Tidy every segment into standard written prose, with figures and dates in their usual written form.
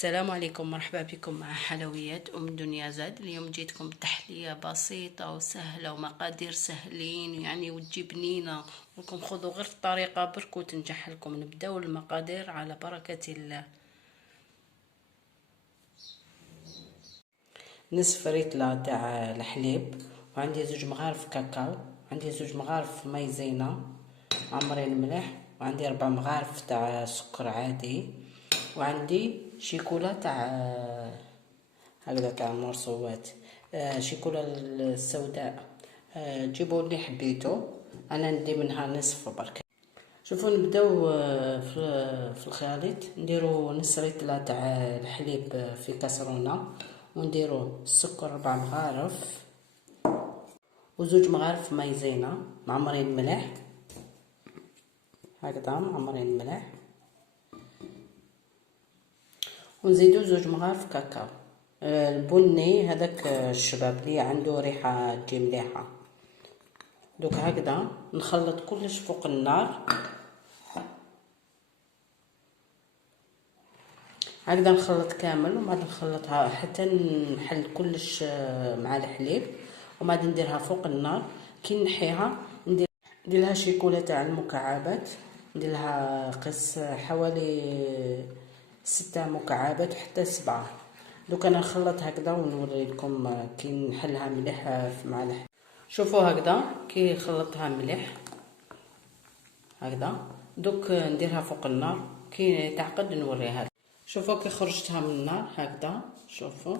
السلام عليكم، مرحبا بكم مع حلويات دنيا زاد. اليوم جيتكم بتحلية بسيطة وسهلة ومقادير سهلين يعني وتجي بنينة، ولكم خذوا غير الطريقة برك وتنجح لكم. نبداو المقادير على بركة الله. نصف ريطلة تاع الحليب، وعندي 2 مغارف كاكاو، عندي 2 مغارف مايزينا عمرين ملح، وعندي 4 مغارف تاع سكر عادي، وعندي شيكولا تاع هكذا تاع المرصوات، شيكولا السوداء. جيبوا اللي حبيتو، انا ندي منها نصف برك. شوفوا نبداو في الخليط. نديرو نص ريطله تاع الحليب في كاسرونه، ونديرو السكر 4 مغارف و2 مغارف مايزينا معمرين ملح، هكذا معمرين ملح، ونزيدو 2 مغارف كاكاو البني هذاك الشباب اللي عنده ريحه تجي مليحه. دوك هكذا نخلط كلش فوق النار، هكذا نخلط كامل، وبعد نخلطها حتى نحل كلش مع الحليب، وبعد نديرها فوق النار. كي نحيها ندير لها شيكولا تاع المكعبات، ندير لها قس حوالي 6 مكعبات حتى 7. دوك انا نخلط هكذا ونوري لكم كي نحلها مليح مع الحليب. شوفوا هكذا كي خلطتها مليح هكذا، دوك نديرها فوق النار كي تعقد نوريها. شوفوا كي خرجتها من النار هكذا، شوفوا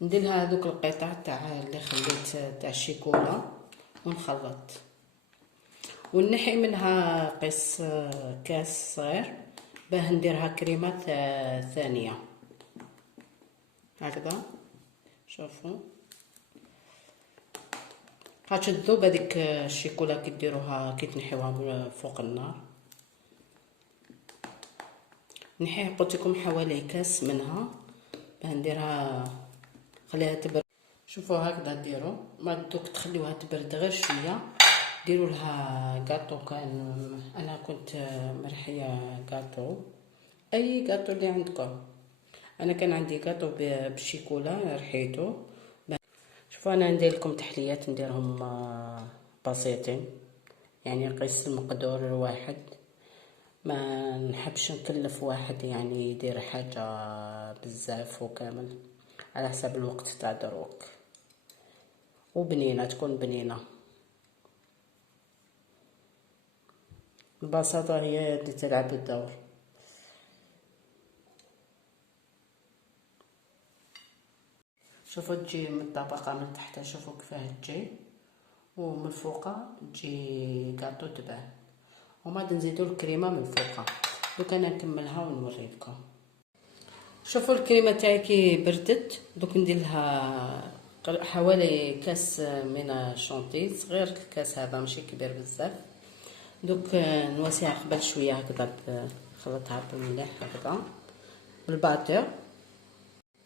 ندير لها هذوك القطع تاع اللي خليت تاع الشيكولا ونخلط، ونحي منها قيس كاس صغير باه نديرها كريمه ثانيه هكذا. شوفوا هاش تذوب هذيك الشيكولا كي ديروها كي تنحيوها فوق النار. نحيه قلت لكم حوالي كاس منها باه نديرها، خليها تبرد. شوفوا هكذا ديروا، ما دوك تخليوها تبرد غير شويه. ديروا لها كاطو، كان انا كنت مرحيه كاطو، اي كاطو اللي عندكم. انا كان عندي كاطو بالشيكولا رحيته. شوفوا انا ندير لكم تحليات نديرهم بسيطين، يعني قيس المقدور الواحد، ما نحبش نكلف واحد يعني يدير حاجه بزاف وكامل، على حسب الوقت تاع دروك، وبنينه تكون بنينه. البساطه هي اللي تلعب الدور. شوفوا تجي من الطبقه من تحت، شوفوا كيفاه تجي، ومن فوق تجي كاطو تبان، وما نزيدو الكريمه من فوق. دوك انا نكملها ونوريكم. شوفوا الكريمه تاعي كي بردت، دوك ندير لها حوالي كاس من الشونتي صغير، الكاس هذا ماشي كبير بزاف. دوك نواسيها قبل شويه هكذا، نخلطها بالملح هكذا بالباتور،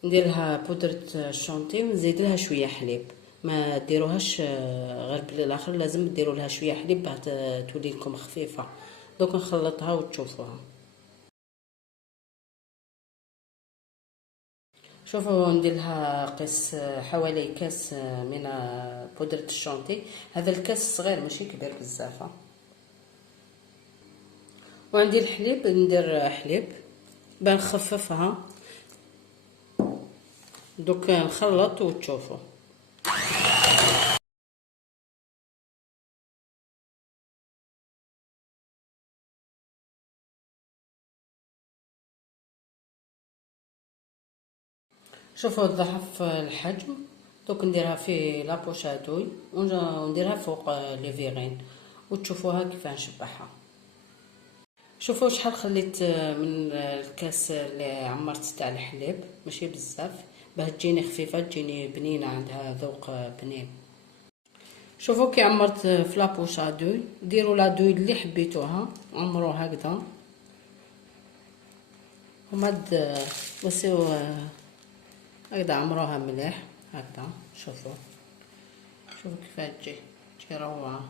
ندير لها بودره الشونتي ونزيد لها شويه حليب. ما ديروهاش غير بالاخر، لازم ديروا لها شويه حليب باه تولي لكم خفيفه. دوك نخلطها وتشوفوها. شوفوا ندير لها قيس حوالي كاس من بودره الشونتي، هذا الكاس صغير ماشي كبير بزاف. وعندي الحليب، ندير حليب بنخففها. دوك نخلط وتشوفوا. شوفوا ضعف الحجم. دوك نديرها في لابوشادوي ونديرها فوق لي فيغين وتشوفوها كيف نشبعها. شوفوا شحال خليت من الكاس اللي عمرت تاع الحليب، ماشي بزاف، باه تجيني خفيفه تجيني بنينه، عندها ذوق بنين. شوفوا كي عمرت في لابوشا دوي، ديروا لا دوي اللي حبيتوها عمروا هكذا، ومد وسيو هكذا عمروها مليح هكذا. شوفوا كيف تجي روعه.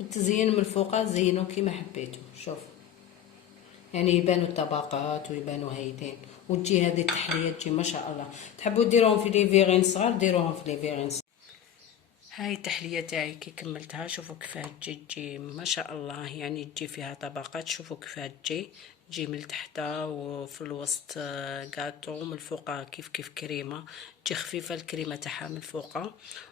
والتزيين من الفوق زينوا كيما حبيتوا. شوف يعني يبانوا الطبقات ويبانوا هايدين. وتجي هذه التحليه تجي ما شاء الله. تحبوا ديروهم في لي فيغين صغار ديروهم في لي فيغين صغار. هاي التحليه تاعي كي كملتها شوفوا كيفاه تجي ما شاء الله، يعني تجي فيها طبقات. شوفوا كيفاه تجي من تحت وفي الوسط كاطو، من الفوق كيف كريمه. تجي خفيفه الكريمه تاعها من الفوق.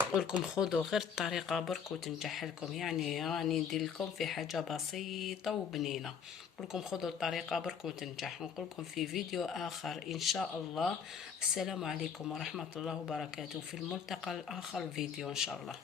نقولكم خذوا غير الطريقه برك وتنجح لكم، يعني راني ندير لكم في حاجه بسيطه وبنينه. نقولكم خذوا الطريقه برك وتنجح. نقولكم في فيديو اخر ان شاء الله. السلام عليكم ورحمه الله وبركاته، في الملتقى الاخر فيديو ان شاء الله.